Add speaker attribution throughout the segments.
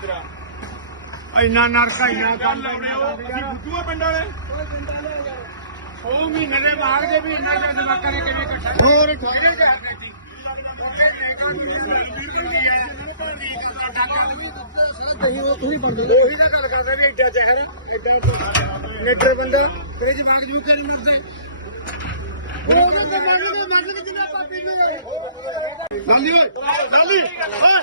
Speaker 1: ਤੇਰਾ
Speaker 2: ਇੰਨਾ ਨਰਕ ਇੰਨਾ
Speaker 1: ਗੱਲ ਲਾਉਣੇ ਉਹ ਅਸੀਂ ਬੁੱਧੂਆ ਪਿੰਡ ਵਾਲੇ।
Speaker 2: ਉਹ ਮਹੀਨੇ ਦੇ ਬਾਹਰ ਦੇ ਵੀ ਇੰਨਾ ਜਦ ਮੱਕਾ ਨੇ ਕਿਵੇਂ ਇਕੱਠਾ ਹੋਰ। ਠੋਕੇ ਕਰਦੇ ਸੀ ਤੁਸੀਂ ਬੰਦੇ ਉਹੀ ਤਾਂ ਗੱਲ ਕਰਦੇ ਨੇ ਏਡਾ ਜ਼ਹਿਰ ਏਡਾ ਨੇਟਰ ਬੰਦਾ ਤੇਰੇ ਜਵਾਕ ਜੂ ਕੇ ਨਹੀਂ ਮਰਦੇ। ਉਹ ਉਹਦੇ ਤੇ ਮਰਦੇ ਤੇ ਮਰਦੇ ਕਿੰਨਾ ਪਾਪੀ ਨਹੀਂ ਹੋਏ
Speaker 1: ਲਾਲੀ ਓਏ ਲਾਲੀ। ਓਏ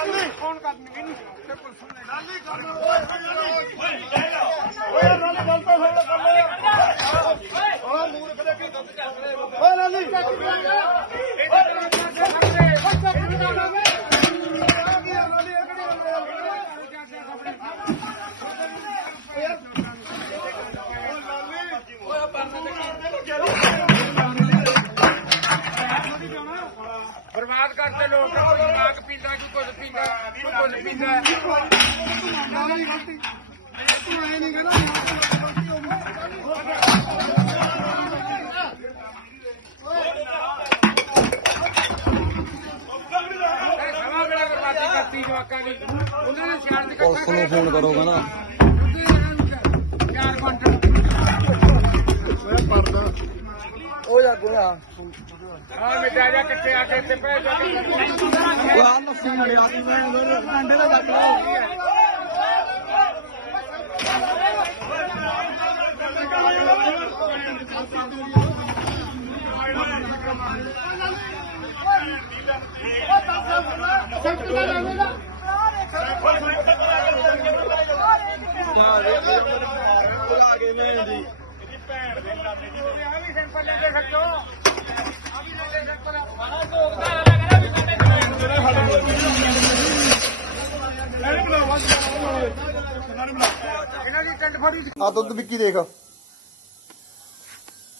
Speaker 2: ਓ ਲਾਲੀ ਫੋਨ ਕਰਨਗੇ ਨਹੀਂ ਤੇ ਪੁਲਿਸ ਨੇ ਲਾਲੀ ਕਰ
Speaker 1: ਓਏ ਲਾਲੀ ਗੱਲ ਤਾਂ ਸੁਣ ਲੈ ਕਰ ਲੈ ਓਏ ਮੂੰਹ ਕਦੇ ਕੀ ਦੱਸ ਓਏ ਲਾਲੀ
Speaker 2: ਬਰਬਾਦ ਕਰਦੇ ਲੋਕ ਕੋਈ ਜਵਾਕ ਪੀਂਦਾ ਕੋਈ ਕੁਝ ਪੀਂਦਾ ਕੋਈ ਕੁਝ ਪੀਂਦਾ। ਸਵਾ ਵੇਲਾ ਬਰਬਾਦੀ ਕਰਤੀ ਜਵਾਕਾਂ ਦੀ। ਉਹਨਾਂ ਨੇ ਸਿਆਣ ਦੇ
Speaker 3: ਪੁਲਿਸ ਨੂੰ ਫੋਨ ਕਰੋਗਾ ਨਾ।
Speaker 2: ਚਾਰ ਕੁਆਂਟਲ
Speaker 3: ਉਹ ਜਾ ਗੋਇਆ
Speaker 2: ਹਾਂ ਮਿਟਾ ਜਾ ਕਿੱਥੇ ਆ ਕੇ ਇੱਥੇ ਪੈ ਜਾ
Speaker 3: ਉਹ ਆ ਲੱਸੀ ਨੜੇ ਆ ਗਈ ਮੈਂ ਡੰਡੇ ਦਾ ਜੱਟ ਲਾ। ਕੇ ਮੈਂ ਦੀ
Speaker 2: ਆ ਵੀ ਸਿੰਪਲ ਲੈ ਕੇ ਸੱਜੋ ਇਹਨਾਂ ਦੀ ਟੰਡ ਫੜੀ
Speaker 3: ਆ ਦੁੱਧ ਵਿੱਕੀ ਦੇਖ।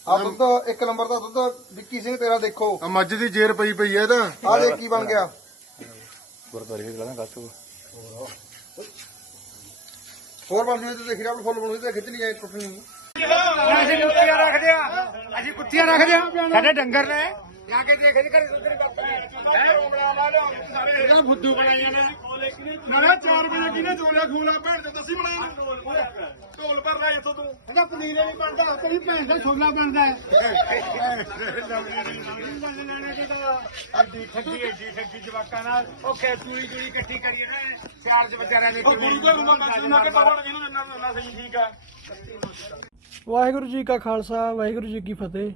Speaker 3: ਆ ਦੁੱਧ ਇੱਕ ਨੰਬਰ ਦਾ ਦੁੱਧ ਵਿੱਕੀ ਸਿੰਘ ਤੇਰਾ ਦੇਖੋ।
Speaker 1: ਆ ਮੱਝ ਦੀ ਜੇਰ ਪਈ ਪਈ ਐ ਤਾਂ।
Speaker 3: ਆ ਦੇਖ ਕੀ ਬਣ ਗਿਆ। ਹੋਰ ਬਣ ਜੂ ਤੇ ਦੇਖ ਰਿਹਾ ਫੁੱਲ ਬਣੂ ਤੇ ਖਿੱਚ ਲਈ ਐ ਟੁੱਟ ਨਹੀਂ
Speaker 2: ਅਸੀਂ ਕੁੱਤੀਆਂ ਰੱਖਦੇ ਆ। ਅਸੀਂ ਕੁੱਤੀਆਂ ਰੱਖਦੇ ਆ। ਸਾਡੇ ਡੰਗਰ ਨੇ। ਜਾ ਕੇ ਦੇਖ ਕਰ ਉਧਰ ਇਹਦਾ ਫੁੱਦੂ ਬਣਾਈਆਂ ਨੇ।
Speaker 1: ਨਾ ਨਾ 4 ਵਜੇ ਕਿਨੇ ਚੋਲਿਆ ਖੂਲਾ? ਭੈਣ ਤੇ ਦੱਸੀ ਬਣਾਇਆ ਢੋਲ ਭਰ ਲੈ ਇੱਥੋਂ ਤੂੰ।
Speaker 2: ਇਹਦਾ ਪਨੀਰ ਨਹੀਂ ਬਣਦਾ ਤੇਰੀ ਭੈਣ ਦਾ ਛੋਲਾ ਬਣਦਾ ਜਵਾਕਾਂ ਨਾਲ ਉਹ ਇਕੱਠੀ ਨਾ ਵਿਚਾਰਿਆਂ ਨੇ
Speaker 1: ਗੁਰੂ ਨਾ ਕੇ ਇਹਨੂੰ ਇੰਨਾ ਨਾ ਸਹੀ ਠੀਕ ਆ
Speaker 4: ਵਾਹਿਗੁਰੂ ਜੀ ਕਾ ਖਾਲਸਾ ਵਾਹਿਗੁਰੂ ਜੀ ਕੀ ਫਤਿਹ।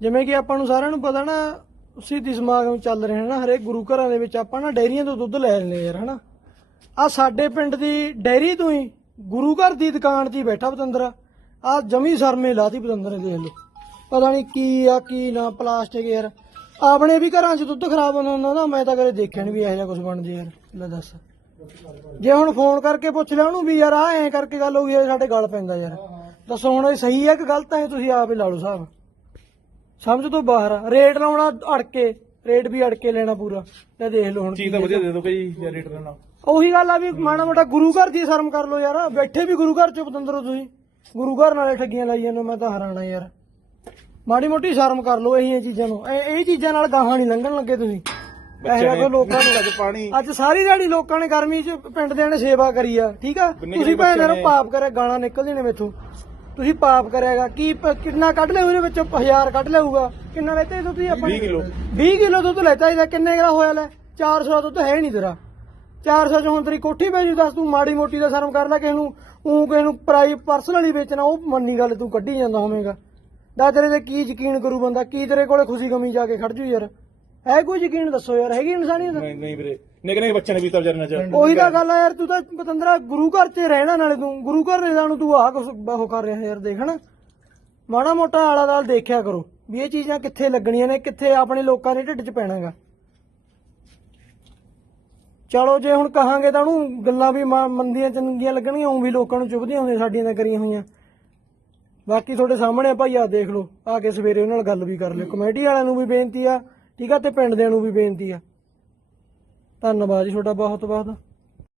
Speaker 4: ਜਿਵੇਂ ਕਿ ਆਪਾਂ ਨੂੰ ਸਾਰਿਆਂ ਨੂੰ ਪਤਾ ਨਾ ਸਿੱਧੀ ਸਮਾਗਮ ਚੱਲ ਰਹੇ ਹਨ ਨਾ ਹਰੇਕ ਗੁਰੂ ਘਰਾਂ ਦੇ ਵਿੱਚ ਆਪਾਂ ਨਾ ਡੈਰੀਆਂ ਤੋਂ ਦੁੱਧ ਲੈ ਲੈਂਦੇ ਯਾਰ ਹਨਾ? ਆ ਸਾਡੇ ਪਿੰਡ ਦੀ ਡੈਰੀ ਤੋਂ ਹੀ ਗੁਰੂ ਘਰ ਦੀ ਦੁਕਾਨ 'ਚ ਹੀ ਬੈਠਾ ਪਤੰਦਰ। ਆ ਜਮੀ ਸਰਮੇ ਲਾਤੀ ਪਤੰਦਰ ਨੇ ਦੇਖ ਲਓ। ਪਤਾ ਨਹੀਂ ਕੀ ਆ ਕੀ ਨਾ ਪਲਾਸਟਿਕ ਯਾਰ। ਆਪਣੇ ਵੀ ਘਰਾਂ 'ਚ ਦੁੱਧ ਖਰਾਬ ਹੁੰਦਾ ਹੁੰਦਾ ਨਾ ਮੈਂ ਤਾਂ ਕਦੇ ਦੇਖਿਆ ਨਹੀਂ ਵੀ ਇਹੋ ਜਿਹਾ ਕੁਝ ਬਣ ਜੇ ਯਾਰ। ਲੈ ਦੱਸ। ਜੇ ਹੁਣ ਫੋਨ ਕਰਕੇ ਪੁੱਛ ਲਿਆ ਉਹਨੂੰ ਵੀ ਯਾਰ ਆ ਐਂ ਕਰਕੇ ਗੱਲ ਹੋ ਗਈ ਆ, ਸਾਡੇ ਗੱਲ ਪੈਂਦਾ ਯਾਰ। ਦੱਸੋ ਹੁਣ ਇਹ ਸਹੀ ਹੈ ਕਿ ਗਲਤ ਹੈ ਤੁਸੀਂ ਆਪ ਹੀ ਲਾ ਲਓ ਸਾਹਿਬ ਸਮਝ ਤੋਂ ਬਾਹਰ ਆ। ਰੇਟ ਲਾਉਣਾ ਅੜ ਕੇ ਰੇਟ ਵੀ ਅੜ ਕੇ ਲੈਣਾ ਪੂਰਾ। ਤੇ ਦੇਖ ਲਓ ਹੁਣ ਚੀਜ਼ ਤਾਂ ਵਧੀਆ ਦੇ ਦਿਓ ਕਈ ਜਾਂ ਰੇਟ ਲੈਣਾ। ਉਹੀ ਗੱਲ ਆ ਵੀ ਮਾੜਾ ਮੋਟਾ ਗੁਰੂ ਘਰ ਦੀ ਸ਼ਰਮ ਕਰ ਲਓ ਯਾਰ। ਬੈਠੇ ਵੀ ਗੁਰੂ ਘਰ ਚ ਪਤੰਦਰੋ ਤੁਸੀਂ। ਗੁਰੂ ਘਰ ਨਾਲੇ ਠੱਗੀਆਂ ਲਾਈ ਜਾਂਦੇ ਹੋ, ਮੈਂ ਤਾਂ ਹੈਰਾਨ ਆ ਯਾਰ। ਮਾੜੀ ਮੋਟੀ ਸ਼ਰਮ ਕਰ ਲਓ ਇਹੀਆਂ ਚੀਜ਼ਾਂ ਨੂੰ। ਇਹ ਇਹ ਚੀਜ਼ਾਂ ਨਾਲ ਗਾਹਾਂ ਨਹੀਂ ਲੰਘਣ ਲੱਗੇ ਤੁਸੀਂ। ਪੈਸੇ ਕੋ ਲੋਕਾਂ ਨੂੰ ਪਾਣੀ ਅੱਜ ਸਾਰੀ ਦਿਹਾੜੀ ਲੋਕਾਂ ਨੇ ਗਰਮੀ ਚ ਪਿੰਡ ਦੇ ਨੇ ਸੇਵਾ ਕਰੀ ਆ ਠੀਕ ਆ? ਤੁਸੀਂ ਭੈਣ ਨੂੰ ਪਾਪ ਕਰਿਆ ਗਾਲਾਂ ਨਿਕਲਦੇ ਨੇ ਮੇਥੋਂ। ਤੁਸੀਂ ਪਾਪ ਕਰਿਆਗਾ ਕੀ ਪ- ਕਿੰਨਾ ਕੱਢ ਲਿਆ ਉਹਦੇ ਵਿੱਚੋਂ? 1000 ਕੱਢ ਲਿਆਊਗਾ। ਕਿੰਨਾ ਲੈਤੇ ਇਹ ਤੁਸੀਂ ਆਪਾਂ 20 ਕਿਲੋ। 20 ਕਿਲੋ ਦੁੱਧ ਲੈਤਾ ਇਹਦਾ ਕਿੰਨੇ ਦਾ ਹੋਇਆ ਲੈ? 400 ਦਾ ਦੁੱਧ ਹੈ ਨਹੀਂ ਤੇਰਾ। 400 ਚ ਹੁਣ ਤੇਰੀ ਕੋਠੀ ਪੈ ਜੂ ਦੱਸ ਤੂੰ ਮਾੜੀ ਮੋਟੀ ਦਾ ਸ਼ਰਮ ਕਰ ਲੈ ਕਿਸੇ ਨੂੰ। ਉਹ ਕਿਸੇ ਨੂੰ ਪ੍ਰਾਈ ਪਰਸਨਲੀ ਵੇਚਣਾ ਉਹ ਮੰਨੀ ਗੱਲ ਤੂੰ ਕੱਢੀ ਜਾਂਦਾ ਹੋਵੇਂਗਾ। ਦਾ ਤੇਰੇ ਤੇ ਕੀ ਯਕੀਨ ਕਰੂ ਬੰਦਾ ਕੀ ਤੇਰੇ ਕੋਲੇ ਖੁਸ਼ੀ ਗਮੀ ਜਾ ਕੇ ਖੜ ਜੂ ਯਾਰ। ਹੈ ਕੋਈ ਯਕੀਨ ਦੱਸੋ ਯਾਰ ਹੈਗੀ ਇਨਸਾਨੀਅਤ?
Speaker 5: ਨਹੀਂ ਵੀਰੇ। ਨਿੱਕੇ ਨਿੱਕੇ ਬੱਚੇ ਨੇ ਪੀਤਾ ਵਿਚਾਰੇ ਨਾਲ
Speaker 4: ਉਹੀ ਤਾਂ ਗੱਲ ਆ ਯਾਰ ਤੂੰ ਤਾਂ ਪਤੰਦਰਾ ਗੁਰੂ ਘਰ 'ਚ ਰਹਿਣਾ ਨਾਲੇ ਤੂੰ ਗੁਰੂ ਘਰ ਨੂੰ ਤੂੰ ਆਹ ਕੁਛ ਉਹ ਕਰ ਰਿਹਾ ਯਾਰ ਦੇਖ ਨਾ ਮਾੜਾ ਮੋਟਾ ਆਲਾ ਦਾਲ ਦੇਖਿਆ ਕਰੋ ਵੀ ਇਹ ਚੀਜ਼ਾਂ ਕਿੱਥੇ ਲੱਗਣੀਆਂ ਨੇ ਕਿੱਥੇ ਆਪਣੇ ਲੋਕਾਂ ਦੇ ਢਿੱਡ 'ਚ ਪੈਣਾਗਾ। ਚਲੋ ਜੇ ਹੁਣ ਕਹਾਂਗੇ ਤਾਂ ਉਹਨੂੰ ਗੱਲਾਂ ਵੀ ਮਾ- ਮੰਦੀਆਂ ਚੰਗੀਆਂ ਲੱਗਣਗੀਆਂ ਉਹ ਵੀ ਲੋਕਾਂ ਨੂੰ ਚੁਭਦੀਆਂ ਹੁੰਦੀਆਂ ਸਾਡੀਆਂ ਤਾਂ ਕਰੀਆਂ ਹੋਈਆਂ। ਬਾਕੀ ਤੁਹਾਡੇ ਸਾਹਮਣੇ ਆ ਭਾਈ ਆ ਦੇਖ ਲਓ ਆ ਕੇ ਸਵੇਰੇ ਉਹਨਾਂ ਨਾਲ ਗੱਲ ਵੀ ਕਰ ਲਿਓ। ਕਮੇਟੀ ਵਾਲਿਆਂ ਨੂੰ ਵੀ ਬੇਨਤੀ ਆ ਠੀਕ ਆ ਤੇ ਪਿੰਡ ਦਿਆਂ ਨੂੰ ਵੀ ਬੇਨਤੀ ਆ। ਧੰਨਵਾਦ ਜੀ ਤੁਹਾਡਾ ਬਹੁਤ ਬਹੁਤ